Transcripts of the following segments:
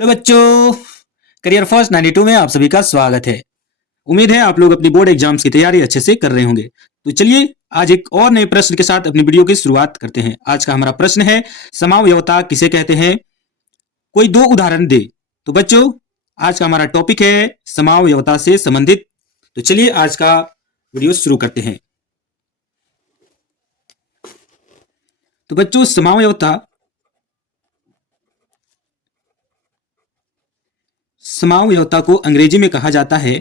Hello बच्चों, career first 92 में आप सभी का स्वागत है। उम्मीद है आप लोग अपनी बोर्ड एग्जाम्स की तैयारी अच्छे से कर रहे होंगे। तो चलिए आज एक और नए प्रश्न के साथ अपनी वीडियो की शुरुआत करते हैं। आज का हमारा प्रश्न है समावयवता किसे कहते हैं, कोई दो उदाहरण दे। तो बच्चों आज का हमारा टॉपिक है समावयवता से संबंधित। तो चलिए आज का वीडियो शुरू करते हैं। तो बच्चों समावयवता को अंग्रेजी में कहा जाता है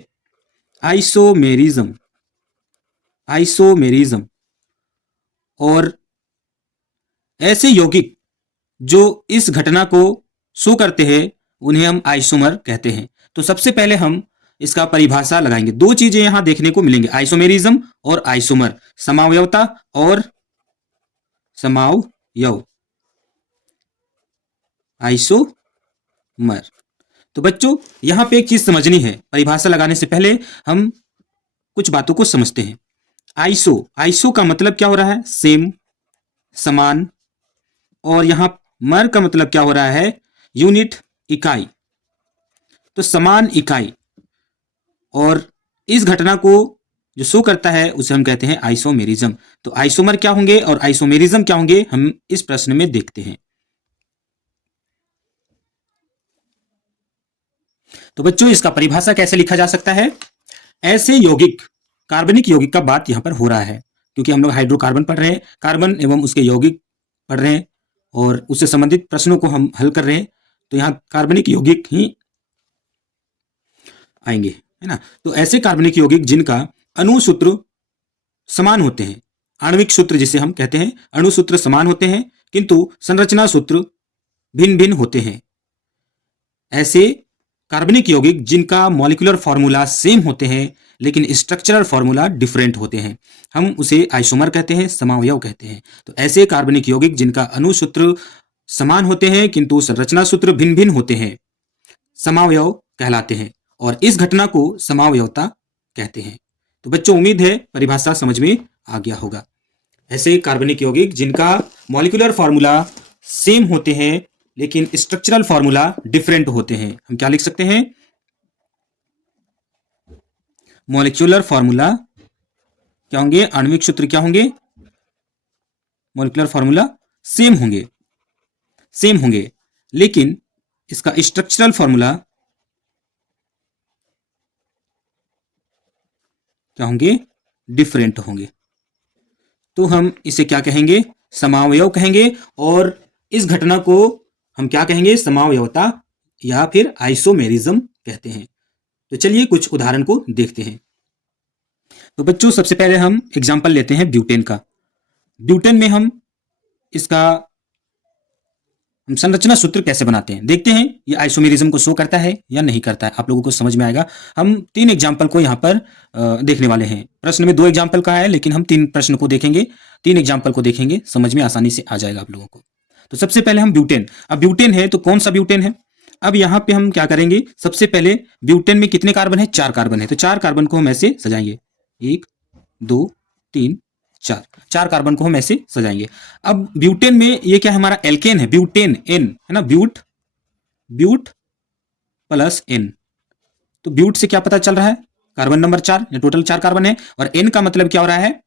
आइसोमेरिज्म। आइसोमेरिज्म। और ऐसे यौगिक जो इस घटना को शो करते हैं उन्हें हम आइसोमर कहते हैं। तो सबसे पहले हम इसका परिभाषा लगाएंगे। दो चीजें यहां देखने को मिलेंगे, आइसोमेरिज्म और आइसोमर, समावयवता और समावयव, आइसोमर। तो बच्चों यहां पे एक चीज समझनी है, परिभाषा लगाने से पहले हम कुछ बातों को समझते हैं। आइसो का मतलब क्या हो रहा है, सेम, समान। और यहां मर का मतलब क्या हो रहा है, यूनिट, इकाई। तो समान इकाई, और इस घटना को जो शो करता है उसे हम कहते हैं आइसोमेरिज्म। तो आइसोमर क्या होंगे और आइसोमेरिज्म क्या होंगे, हम इस प्रश्न में देखते हैं। तो बच्चों इसका परिभाषा कैसे लिखा जा सकता है, ऐसे यौगिक, कार्बनिक यौगिक का बात यहां पर हो रहा है क्योंकि हम लोग हाइड्रोकार्बन पढ़ रहे हैं, कार्बन एवं उसके यौगिक पढ़ रहे हैं और उससे संबंधित प्रश्नों को हम हल कर रहे हैं। तो यहां कार्बनिक यौगिक ही आएंगे, है ना। तो ऐसे कार्बनिक यौगिक जिनका अणु सूत्र समान होते हैं, आणविक सूत्र जिसे हम कहते हैं, अणु सूत्र समान होते हैं किंतु संरचना सूत्र भिन्न भिन्न होते हैं। ऐसे कार्बनिक यौगिक जिनका मॉलिक्यूलर फॉर्मूला सेम होते हैं लेकिन स्ट्रक्चरल फॉर्मूला डिफरेंट होते हैं, हम उसे आइसोमर कहते हैं, समावयव कहते हैं। तो ऐसे कार्बनिक यौगिक जिनका अणु सूत्र समान होते हैं किंतु संरचना सूत्र भिन्न भिन्न होते हैं, समावयव कहलाते हैं और इस घटना को समावयवता कहते हैं। तो बच्चों उम्मीद है परिभाषा समझ में आ गया होगा। ऐसे कार्बनिक यौगिक जिनका मॉलिक्यूलर फॉर्मूला सेम होते हैं लेकिन स्ट्रक्चरल फॉर्मूला डिफरेंट होते हैं, हम क्या लिख सकते हैं, मॉलिक्यूलर फॉर्मूला क्या होंगे, आणविक सूत्र क्या होंगे, मॉलिक्यूलर फॉर्मूला सेम होंगे लेकिन इसका स्ट्रक्चरल फॉर्मूला क्या होंगे, डिफरेंट होंगे। तो हम इसे क्या कहेंगे, समावयव कहेंगे और इस घटना को हम क्या कहेंगे, समावयवता या फिर आइसोमेरिज्म कहते हैं। तो चलिए कुछ उदाहरण को देखते हैं। तो बच्चों सबसे पहले हम एग्जांपल लेते हैं ब्यूटेन का। ब्यूटेन में हम संरचना सूत्र कैसे बनाते हैं देखते हैं, ये आइसोमेरिज्म को शो करता है या नहीं करता है, आप लोगों को समझ में आएगा। हम 3 एग्जाम्पल को यहाँ पर देखने वाले हैं। प्रश्न में 2 एग्जाम्पल का है लेकिन हम 3 प्रश्न को देखेंगे, 3 एग्जाम्पल को देखेंगे, समझ में आसानी से आ जाएगा आप लोगों को। तो सबसे पहले हम ब्यूटेन, अब ब्यूटेन है तो कौन सा ब्यूटेन है, अब यहाँ पे हम क्या करेंगे, सबसे पहले ब्यूटेन में कितने कार्बन है, 4 कार्बन है। तो 4 कार्बन को हम ऐसे सजाएंगे, 1 2 3 4 कार्बन को हम ऐसे सजाएंगे। अब ब्यूटेन में ये क्या है, हमारा एल्केन है, ब्यूटेन, एन है ना, ब्यूट प्लस एन। तो ब्यूट से क्या पता चल रहा है, कार्बन नंबर 4, टोटल 4 कार्बन है। और एन का मतलब क्या हो रहा है,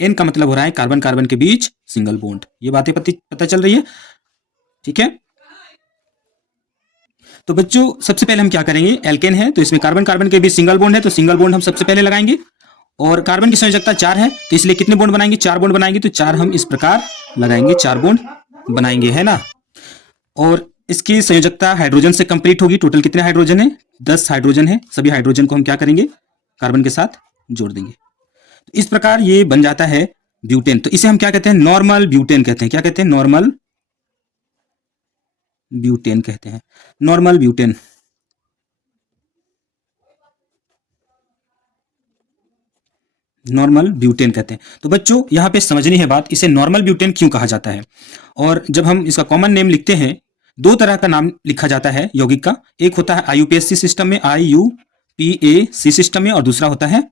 एन का मतलब हो रहा है कार्बन कार्बन के बीच सिंगल बॉन्ड। ये बातें पता चल रही है, ठीक है। तो बच्चों सबसे पहले हम क्या करेंगे, एल्केन है तो इसमें कार्बन कार्बन के बीच सिंगल बॉन्ड है, तो सिंगल बॉन्ड हम सबसे पहले लगाएंगे। और कार्बन की संयोजकता 4 है तो इसलिए कितने बॉन्ड बनाएंगे, 4 बॉन्ड बनाएंगे। तो 4 हम इस प्रकार लगाएंगे, 4 बॉन्ड बनाएंगे, है ना। और इसकी संयोजकता हाइड्रोजन से कंप्लीट होगी। टोटल कितने हाइड्रोजन है, 10 हाइड्रोजन है। सभी हाइड्रोजन को हम क्या करेंगे, कार्बन के साथ जोड़ देंगे। तो इस प्रकार ये बन जाता है ब्यूटेन। तो इसे हम क्या कहते हैं, नॉर्मल ब्यूटेन कहते हैं। क्या कहते हैं, नॉर्मल ब्यूटेन कहते हैं, नॉर्मल ब्यूटेन। नॉर्मल ब्यूटेन कहते हैं। तो बच्चों यहां पे समझनी है बात, इसे नॉर्मल ब्यूटेन क्यों कहा जाता है। और जब हम इसका कॉमन नेम लिखते हैं, 2 तरह का नाम लिखा जाता है यौगिक का, एक होता है IUPAC सिस्टम में, IUPAC सिस्टम में, और दूसरा होता है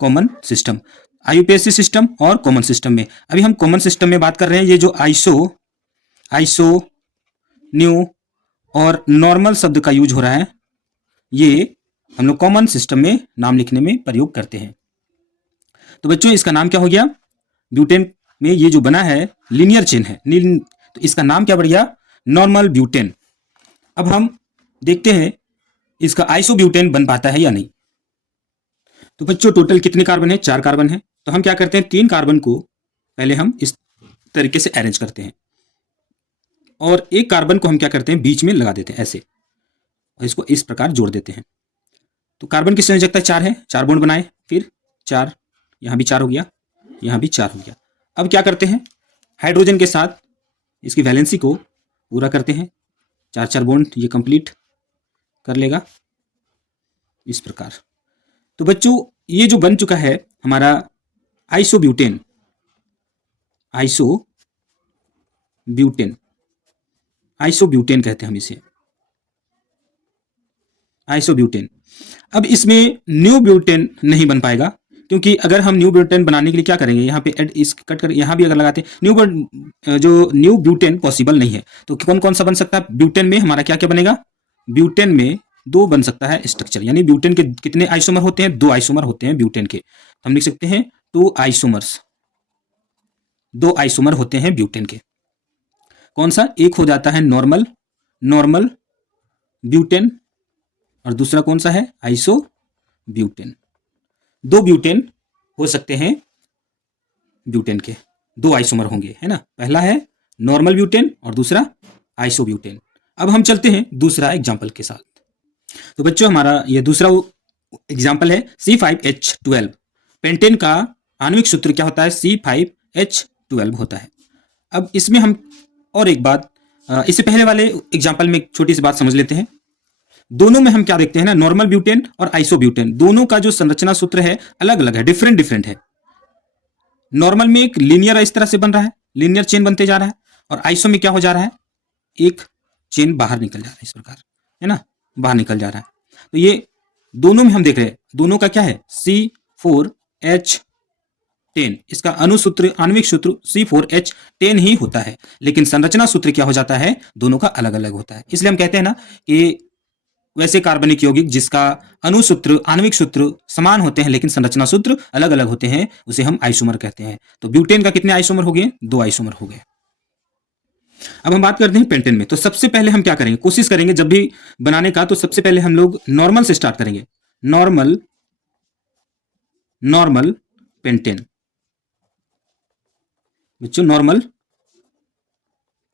कॉमन सिस्टम, IUPAC सिस्टम और कॉमन सिस्टम में। अभी हम कॉमन सिस्टम में बात कर रहे हैं। ये जो आइसो न्यू और नॉर्मल शब्द का यूज हो रहा है, ये हम लोग कॉमन सिस्टम में नाम लिखने में प्रयोग करते हैं। तो बच्चों इसका नाम क्या हो गया, ब्यूटेन में ये जो बना है लीनियर चेन है, तो इसका नाम क्या बढ़ गया, नॉर्मल ब्यूटेन। अब हम देखते हैं इसका आइसोब्यूटेन बन पाता है या नहीं। तो बच्चों टोटल कितने कार्बन है, 4 कार्बन है। तो हम क्या करते हैं, 3 कार्बन को पहले हम इस तरीके से अरेंज करते हैं और एक कार्बन को हम क्या करते हैं बीच में लगा देते हैं ऐसे, और इसको इस प्रकार जोड़ देते हैं। तो कार्बन की संयोजकता 4 है, 4 बॉन्ड बनाए, फिर 4, यहां भी 4 हो गया, यहां भी 4 हो गया। अब क्या करते हैं, हाइड्रोजन के साथ इसकी वैलेंसी को पूरा करते हैं, 4 बॉन्ड ये कंप्लीट कर लेगा इस प्रकार। तो बच्चों ये जो बन चुका है हमारा आइसोब्यूटेन, आइसोब्यूटेन कहते हैं हम इसे, आइसोब्यूटेन। अब इसमें न्यू ब्यूटेन नहीं बन पाएगा, क्योंकि अगर हम न्यू ब्यूटेन बनाने के लिए क्या करेंगे, यहाँ पे एड इस कट कर यहाँ भी अगर लगाते हैं न्यू ब्यूटेन पॉसिबल नहीं है। तो कौन कौन सा बन सकता है, ब्यूटेन में हमारा क्या क्या बनेगा, ब्यूटेन में 2 बन सकता है स्ट्रक्चर, यानी ब्यूटेन के कितने आइसोमर होते हैं, 2 आइसोमर होते हैं ब्यूटेन के। हम लिख सकते हैं 2 आइसोमर्स, 2 आइसोमर होते हैं ब्यूटेन के। कौन सा, एक हो जाता है नॉर्मल ब्यूटेन और दूसरा कौन सा है, आइसोब्यूटेन। 2 ब्यूटेन हो सकते हैं ब्यूटेन के, 2 आइसोमर होंगे, है ना। पहला है नॉर्मल ब्यूटेन और दूसरा आइसोब्यूटेन। अब हम चलते हैं दूसरा एग्जाम्पल के साथ। तो बच्चों हमारा ये दूसरा एग्जाम्पल है C5H12। पेंटेन का आणविक सूत्र क्या होता है, C5H12 होता है। अब इसमें हम और एक बात, इससे पहले वाले एग्जाम्पल में एक छोटी सी बात समझ लेते हैं। दोनों में हम क्या देखते हैं ना, नॉर्मल ब्यूटेन और आइसोब्यूटेन दोनों का जो संरचना सूत्र है अलग अलग है, डिफरेंट है। नॉर्मल में एक लीनियर इस तरह से बन रहा है, लीनियर चेन बनते जा रहा है, और आइसो में क्या हो जा रहा है, एक चेन बाहर निकल जा रहा है इस प्रकार, है ना, बाहर निकल जा रहा है। तो ये दोनों में हम देख रहे हैं, दोनों का क्या है, C4H10, इसका अनुसूत्र आणविक सूत्र C4H10 ही होता है, लेकिन संरचना सूत्र क्या हो जाता है, दोनों का अलग अलग होता है। इसलिए हम कहते हैं ना कि वैसे कार्बनिक यौगिक जिसका अनुसूत्र आणविक सूत्र समान होते हैं लेकिन संरचना सूत्र अलग अलग होते हैं, उसे हम आइसोमर कहते हैं। तो ब्यूटेन का कितने आइसोमर हो गए, 2 आइसोमर हो गए। अब हम बात करते हैं पेंटेन में। तो सबसे पहले हम क्या करेंगे, कोशिश करेंगे जब भी बनाने का, तो सबसे पहले हम लोग नॉर्मल से स्टार्ट करेंगे, नॉर्मल पेंटेन। बच्चों नॉर्मल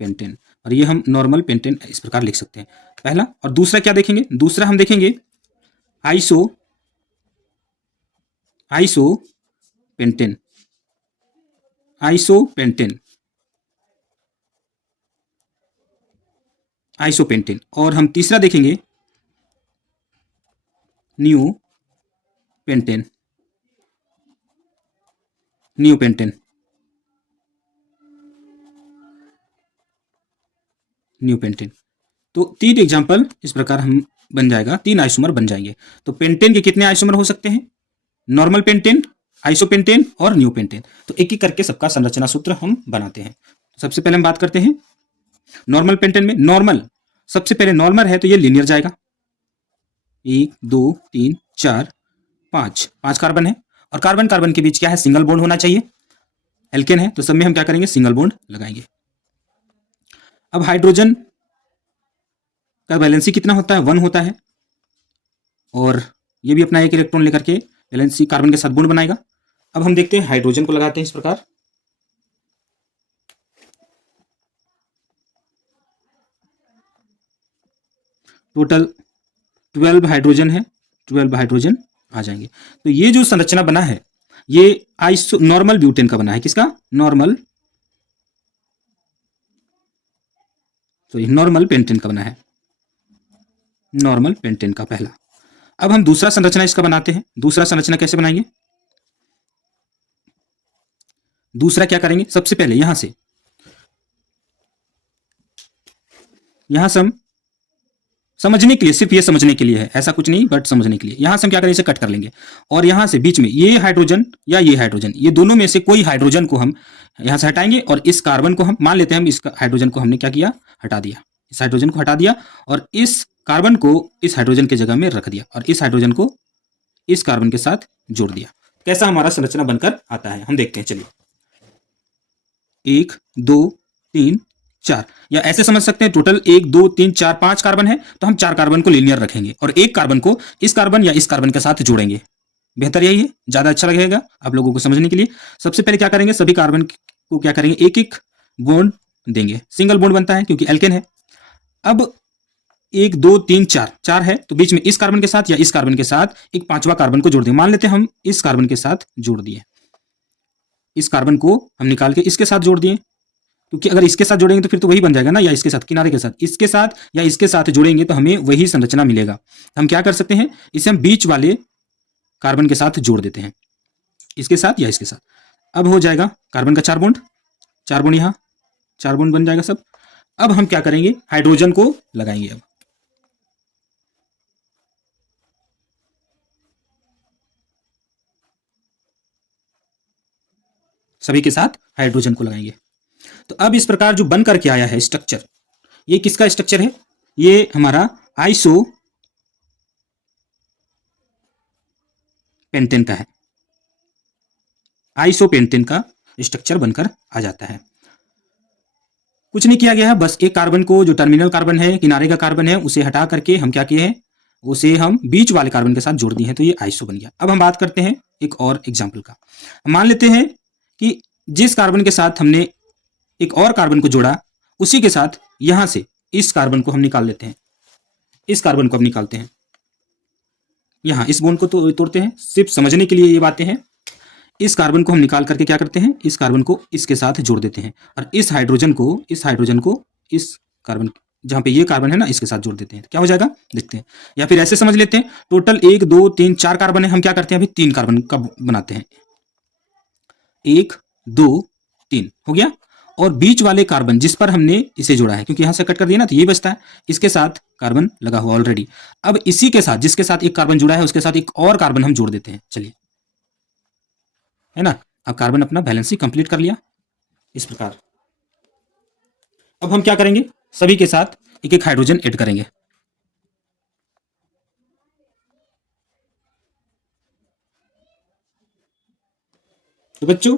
पेंटेन, और ये हम नॉर्मल पेंटेन इस प्रकार लिख सकते हैं पहला। और दूसरा क्या देखेंगे, दूसरा हम देखेंगे आइसोपेंटेन, आइसोपेंटेन। और हम तीसरा देखेंगे न्यू पेंटेन। तो 3 एग्जाम्पल इस प्रकार हम बन जाएगा, 3 आइसोमर बन जाएंगे। तो पेंटेन के कितने आइसोमर हो सकते हैं, नॉर्मल पेंटेन, आइसोपेंटेन और न्यू पेंटेन। तो एक एक करके सबका संरचना सूत्र हम बनाते हैं। सबसे पहले हम बात करते हैं नॉर्मल पेंटेन में। नॉर्मल, सबसे पहले नॉर्मल है तो ये लीनियर जाएगा, 1 2 3 4 5 कार्बन है, और कार्बन कार्बन के बीच क्या है, सिंगल बॉन्ड होना चाहिए। एल्केन है तो सब में हम क्या करेंगे, सिंगल बॉन्ड लगाएंगे। अब हाइड्रोजन का वैलेंसी कितना होता है, 1 होता है, और ये भी अपना 1 इलेक्ट्रॉन लेकर के वैलेंसी कार्बन के साथ बॉन्ड बनाएगा। अब हम देखते हैं हाइड्रोजन को लगाते हैं इस प्रकार, टोटल 12 हाइड्रोजन है, 12 हाइड्रोजन आ जाएंगे। तो ये जो संरचना बना है ये नॉर्मल ब्यूटेन का बना है, किसका, नॉर्मल पेंटेन का बना है, नॉर्मल पेंटेन का पहला। अब हम दूसरा संरचना इसका बनाते हैं। दूसरा संरचना कैसे बनाएंगे, दूसरा क्या करेंगे, सबसे पहले यहां से हम समझने के लिए, सिर्फ ये समझने के लिए है, ऐसा कुछ नहीं, बट समझने के लिए यहां से हम क्या करेंगे, इसे कट कर लेंगे, और यहां से बीच में ये हाइड्रोजन या ये हाइड्रोजन, ये दोनों में से कोई हाइड्रोजन को हम यहां से हटाएंगे, और इस कार्बन को हम मान लेते हैं, हम इस हाइड्रोजन को हमने क्या किया, हटा दिया इस हाइड्रोजन को हटा दिया और इस कार्बन को इस हाइड्रोजन के जगह में रख दिया और इस हाइड्रोजन को इस कार्बन के साथ जोड़ दिया। कैसा हमारा संरचना बनकर आता है हम देखते हैं। चलिए 1 2 3 4, या ऐसे समझ सकते हैं टोटल 1 2 3 4 5 कार्बन है तो हम 4 कार्बन को लीनियर रखेंगे और एक कार्बन को इस कार्बन या इस कार्बन के साथ जोड़ेंगे। बेहतर यही है, ज्यादा अच्छा लगेगा आप लोगों को समझने के लिए। सबसे पहले क्या करेंगे, सभी कार्बन को क्या करेंगे, एक एक बॉन्ड देंगे। सिंगल बॉन्ड बनता है क्योंकि एल्केन है। अब 1 2 3 4 4 है तो बीच में इस कार्बन के साथ या इस कार्बन के साथ एक पांचवा कार्बन को जोड़ दें। मान लेते हैं हम इस कार्बन के साथ जोड़ दिए, इस कार्बन को हम निकाल के इसके साथ जोड़ दिए, क्योंकि अगर इसके साथ जोड़ेंगे तो फिर तो वही बन जाएगा ना, या इसके साथ, किनारे के साथ, इसके साथ या इसके साथ जोड़ेंगे तो हमें वही संरचना मिलेगा। हम क्या कर सकते हैं, इसे हम बीच वाले कार्बन के साथ जोड़ देते हैं, इसके साथ या इसके साथ। अब हो जाएगा कार्बन का 4 बॉन्ड, 4 बॉन्ड यहां, 4 बॉन्ड बन जाएगा सब। अब हम क्या करेंगे, हाइड्रोजन को लगाएंगे। अब सभी के साथ हाइड्रोजन को लगाएंगे। तो अब इस प्रकार जो बन करके आया है स्ट्रक्चर, ये किसका स्ट्रक्चर है, ये हमारा आइसो पेंटेन का है। आइसोपेंटेन का स्ट्रक्चर बनकर आ जाता है। कुछ नहीं किया गया है, बस एक कार्बन को, जो टर्मिनल कार्बन है, किनारे का कार्बन है, उसे हटा करके हम क्या किए हैं, उसे हम बीच वाले कार्बन के साथ जोड़ दिए हैं, तो ये आइसो बन गया। अब हम बात करते हैं एक और एग्जाम्पल का। मान लेते हैं कि जिस कार्बन के साथ हमने एक और कार्बन को जोड़ा, उसी के साथ यहां से इस कार्बन को हम निकाल लेते हैं, इस कार्बन को हम निकालते हैं, यहां इस बॉन्ड को तो तोड़ते हैं, सिर्फ समझने के लिए ये बातें हैं। इस कार्बन को हम निकाल करके क्या करते हैं, इस कार्बन को इसके साथ जोड़ देते हैं और इस हाइड्रोजन को इस कार्बन, जहां पे ये कार्बन है ना, इसके साथ जोड़ देते हैं। तो क्या हो जाएगा देखते हैं, या फिर ऐसे समझ लेते हैं, टोटल 1 2 3 4 कार्बन है, हम क्या करते हैं अभी 3 कार्बन का बनाते हैं, 1 2 3 हो गया। और बीच वाले कार्बन जिस पर हमने इसे जोड़ा है, क्योंकि यहां से कट कर दिया ना तो ये बचता है, इसके साथ कार्बन लगा हुआ ऑलरेडी। अब इसी के साथ, जिसके साथ एक कार्बन जुड़ा है, उसके साथ एक और कार्बन हम जोड़ देते हैं। चलिए, है ना, अब कार्बन अपना बैलेंस ही कंप्लीट कर लिया इस प्रकार। अब हम क्या करेंगे, सभी के साथ एक एक हाइड्रोजन ऐड करेंगे। तो बच्चों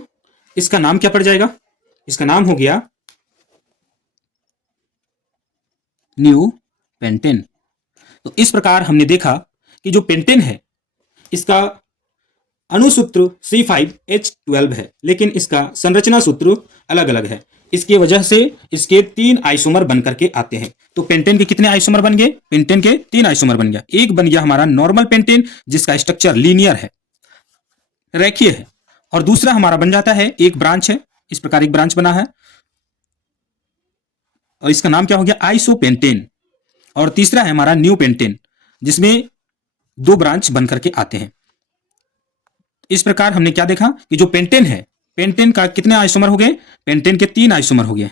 इसका नाम क्या पड़ जाएगा, इसका नाम हो गया न्यू पेंटेन। तो इस प्रकार हमने देखा कि जो पेंटेन है इसका अणुसूत्र C5H12 है, लेकिन इसका संरचना सूत्र अलग अलग है। इसकी वजह से इसके 3 आइसोमर बन करके आते हैं। तो पेंटेन के कितने आइसोमर बन गए, पेंटेन के 3 आइसोमर बन गया। एक बन गया हमारा नॉर्मल पेंटेन जिसका स्ट्रक्चर लीनियर है, रेखीय है, और दूसरा हमारा बन जाता है, एक ब्रांच है, इस प्रकार एक ब्रांच बना है और इसका नाम क्या हो गया, आइसोपेंटेन। और तीसरा है हमारा न्यू पेंटेन जिसमें 2 ब्रांच बन करके आते हैं। इस प्रकार हमने क्या देखा कि जो पेंटेन है, पेंटेन का कितने आइसोमर हो गए, पेंटेन के 3 आइसोमर हो गए,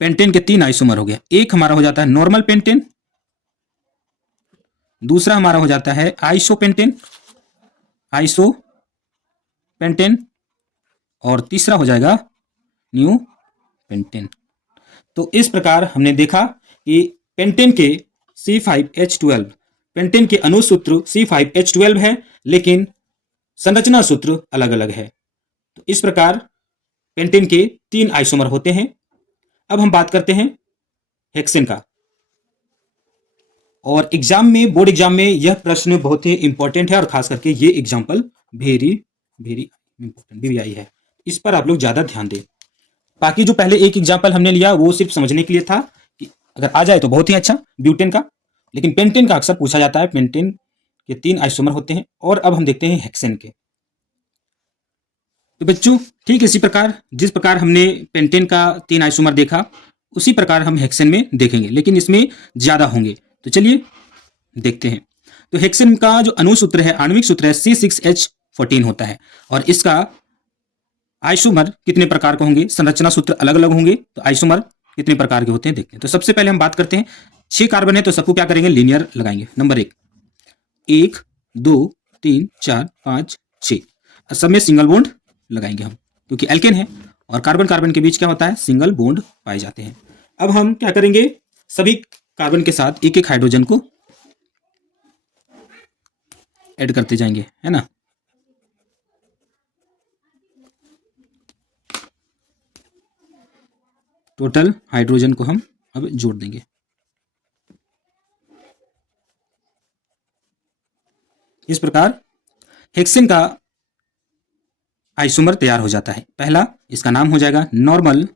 पेंटेन के 3 आइसोमर हो गए। एक हमारा हो जाता है नॉर्मल पेंटेन, दूसरा हमारा हो जाता है आइसोपेंटेन, आइसोपेंटेन, और तीसरा हो जाएगा न्यू पेंटेन। तो इस प्रकार हमने देखा कि पेंटेन के C5H12, पेंटेन के अणुसूत्र C5H12 है, लेकिन संरचना सूत्र अलग अलग है। तो इस प्रकार पेंटेन के 3 आइसोमर होते हैं। अब हम बात करते हैं हेक्सेन का। और एग्जाम में, बोर्ड एग्जाम में यह प्रश्न बहुत ही इंपॉर्टेंट है और खास करके ये example very very important VVI है, इस पर आप लोग ज्यादा ध्यान दें। बाकी जो पहले एक एग्जाम्पल हमने लिया वो सिर्फ समझने के लिए था कि अगर आ जाए तो बहुत ही अच्छा, ब्यूटेन का, लेकिन पेंटेन का अक्सर पूछा जाता है। पेंटेन के 3 आइसोमर होते हैं। और अब हम देखते हैं हेक्सेन के। तो बच्चों ठीक इसी प्रकार जिस प्रकार हमने पेंटेन का 3 आइसोमर देखा, उसी प्रकार हम हेक्सेन में देखेंगे, लेकिन इसमें ज्यादा होंगे। तो चलिए देखते हैं। तो हेक्सेन का जो अणुसूत्र है, आणविक सूत्र है, C6H14 होता है। और इसका आइसोमर कितने प्रकार के होंगे, संरचना सूत्र अलग अलग होंगे, तो आइसोमर कितने प्रकार के होते हैं देखते हैं। तो सबसे पहले हम बात करते हैं, 6 कार्बन है तो सबको क्या करेंगे, लीनियर लगाएंगे। नंबर 1 2 3 4 5 6, सब में सिंगल बॉन्ड लगाएंगे हम, क्योंकि एल्केन है और कार्बन कार्बन के बीच क्या होता है, सिंगल बॉन्ड पाए जाते हैं। अब हम क्या करेंगे, सभी कार्बन के साथ एक एक हाइड्रोजन को ऐड करते जाएंगे, है ना। टोटल हाइड्रोजन को हम अब जोड़ देंगे। इस प्रकार हेक्सेन का आइसोमर तैयार हो जाता है। पहला इसका नाम हो जाएगा नॉर्मल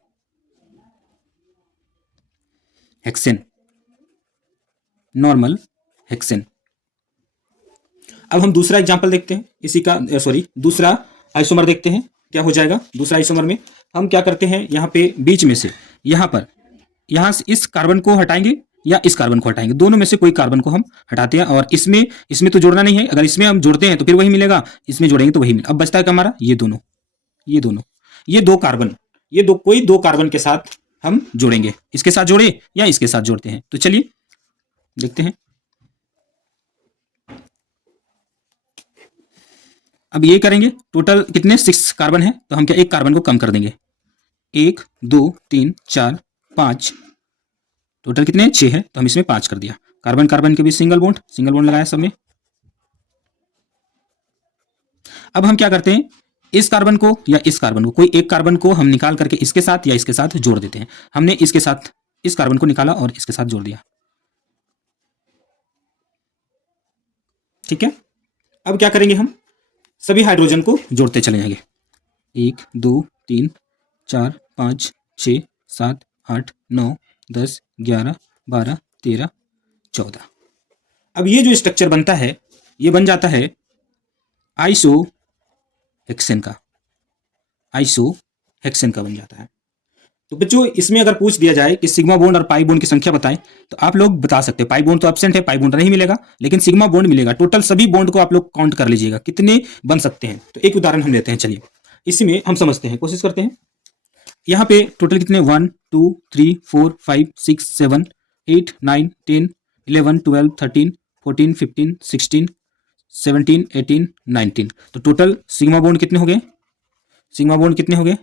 हेक्सेन, नॉर्मल हेक्सेन। अब हम दूसरा एग्जांपल देखते हैं, इसी का दूसरा आइसोमर देखते हैं क्या हो जाएगा। दूसरा आइसोमर में हम क्या करते हैं, यहाँ पे बीच में से यहाँ से इस कार्बन को हटाएंगे या इस कार्बन को हटाएंगे, दोनों में से कोई कार्बन को हम हटाते हैं। और इसमें तो जोड़ना नहीं है, अगर इसमें हम जोड़ते हैं तो फिर वही मिलेगा, इसमें जोड़ेंगे तो वही मिलेगा। अब बचता है हमारा ये दो कोई दो कार्बन के साथ हम जोड़ेंगे, इसके साथ जोड़े या इसके साथ जोड़ते हैं। तो चलिए देखते हैं। अब ये करेंगे, टोटल कितने 6 कार्बन है, तो हम क्या एक कार्बन को कम कर देंगे। 1 2 3 4 5, टोटल कितने 6 है, तो हम इसमें 5 कर दिया। कार्बन कार्बन के बीच सिंगल बॉन्ड लगाया सब में। अब हम क्या करते हैं, इस कार्बन को या इस कार्बन को, कोई एक कार्बन को हम निकाल करके इसके साथ या इसके साथ जोड़ देते हैं। हमने इसके साथ इस कार्बन को निकाला और इसके साथ जोड़ दिया, ठीक है। अब क्या करेंगे, हम सभी हाइड्रोजन को जोड़ते चले जाएंगे। 1 2 3 4 5 6 7 8 9 10 11 12 13 14। अब ये जो स्ट्रक्चर बनता है ये बन जाता है आइसो हेक्सेन का बन जाता है। तो बच्चों इसमें अगर पूछ दिया जाए कि सिग्मा बॉन्ड और पाई बॉन्ड की संख्या बताएं, तो आप लोग बता सकते हैं। पाई बॉन्ड तो एब्सेंट है, पाई बॉन्ड नहीं मिलेगा, लेकिन सिग्मा बॉन्ड मिलेगा। टोटल सभी बॉन्ड को आप लोग काउंट कर लीजिएगा कितने बन सकते हैं। तो एक उदाहरण हम लेते हैं, चलिए इसी में हम समझते हैं, कोशिश करते हैं। यहाँ पे टोटल कितने 1 2 3 4 5 6 7 8 9 10 11 12 13 14 15 16 17 18 19। तो टोटल सिग्मा बॉन्ड कितने हो गए,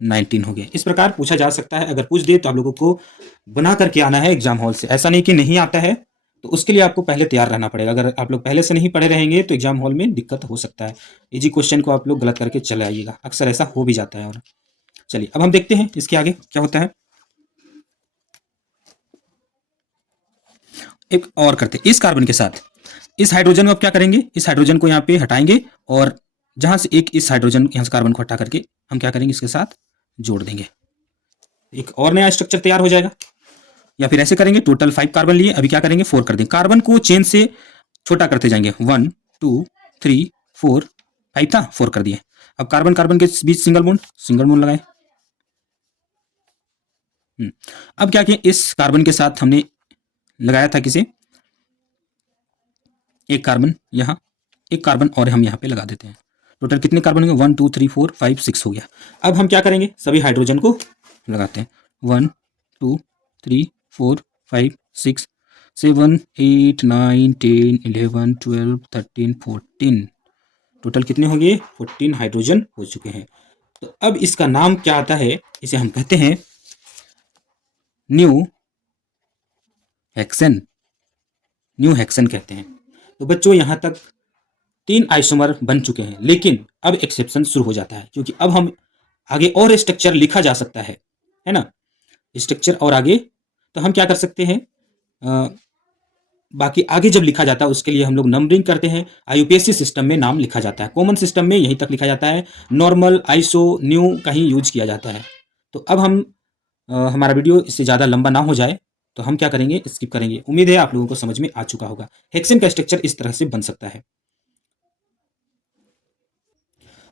19 हो गए। इस प्रकार पूछा जा सकता है। अगर पूछ दे तो आप लोगों को बना करके आना है एग्जाम हॉल से, ऐसा नहीं कि नहीं आता है। तो उसके लिए आपको पहले तैयार रहना पड़ेगा। अगर आप लोग पहले से नहीं पढ़े रहेंगे तो एग्जाम हॉल में दिक्कत हो सकता है। इजी क्वेश्चन को आप लोग गलत करके चले आइएगा, अक्सर ऐसा हो भी जाता है। और चलिए अब हम देखते हैं इसके आगे क्या होता है। एक और करते हैं, इस कार्बन के साथ इस हाइड्रोजन को आप क्या करेंगे, इस हाइड्रोजन को यहाँ पे हटाएंगे और जहां से एक इस हाइड्रोजन यहाँ से कार्बन को हटा करके हम क्या करेंगे, इसके साथ जोड़ देंगे। एक और नया स्ट्रक्चर तैयार हो जाएगा। या फिर ऐसे करेंगे, टोटल 5 कार्बन लिए, अभी क्या करेंगे 4 कर देंगे। कार्बन को चेन से छोटा करते जाएंगे, 1 2 3 4 5 था, 4 कर दिए। अब कार्बन कार्बन के बीच सिंगल बॉन्ड लगाए। अब क्या किए, इस कार्बन के साथ हमने लगाया था किसे, एक कार्बन, यहाँ एक कार्बन और हम यहाँ पे लगा देते हैं। टोटल कितने कार्बन होंगे 1 2 3 4 5 6 हो गया। अब हम क्या करेंगे, सभी हाइड्रोजन को लगाते हैं। 1 2 3 4 5 6 7 8 9 10 11 12 13 14, टोटल कितने हो गए 14 हाइड्रोजन हो चुके हैं। तो अब इसका नाम क्या आता है, इसे हम कहते हैं न्यू हेक्सेन कहते हैं। तो बच्चों यहां तक 3 आइसोमर बन चुके हैं, लेकिन अब एक्सेप्शन शुरू हो जाता है, क्योंकि अब हम आगे और स्ट्रक्चर लिखा जा सकता है ना, स्ट्रक्चर और आगे। तो हम क्या कर सकते हैं, बाकी आगे जब लिखा जाता है उसके लिए हम लोग नंबरिंग करते हैं। आईयूपीएसी सिस्टम में नाम लिखा जाता है, कॉमन सिस्टम में यहीं तक लिखा जाता है, नॉर्मल आइसो न्यू कहीं यूज किया जाता है। तो अब हम हमारा वीडियो इससे ज़्यादा लंबा ना हो जाए तो हम क्या करेंगे, स्किप करेंगे। उम्मीद है आप लोगों को समझ में आ चुका होगा। हेक्सेन का स्ट्रक्चर इस तरह से बन सकता है।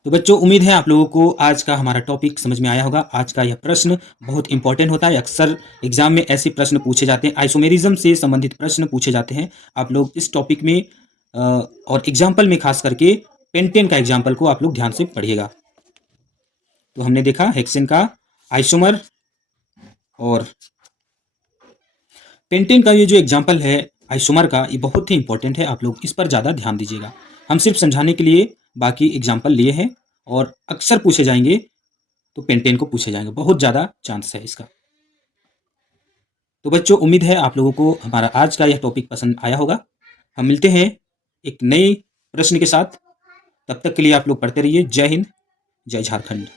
तो बच्चों उम्मीद है आप लोगों को आज का हमारा टॉपिक समझ में आया होगा। आज का यह प्रश्न बहुत इंपॉर्टेंट होता है, अक्सर एग्जाम में ऐसे प्रश्न पूछे जाते हैं, आइसोमेरिज्म से संबंधित प्रश्न पूछे जाते हैं। आप लोग इस टॉपिक में और एग्जाम्पल में खास करके पेंटेन का एग्जाम्पल को आप लोग ध्यान से पढ़िएगा। तो हमने देखा हेक्सेन का आइसोमर और पेंटेन का ये जो एग्जाम्पल है आइसोमर का, ये बहुत ही इंपॉर्टेंट है। आप लोग इस पर ज़्यादा ध्यान दीजिएगा। हम सिर्फ समझाने के लिए बाकी एग्जाम्पल लिए हैं, और अक्सर पूछे जाएंगे तो पेंटेन को पूछे जाएंगे, बहुत ज़्यादा चांस है इसका। तो बच्चों, उम्मीद है आप लोगों को हमारा आज का यह टॉपिक पसंद आया होगा। हम मिलते हैं एक नए प्रश्न के साथ। तब तक के लिए आप लोग पढ़ते रहिए। जय हिंद, जय झारखंड।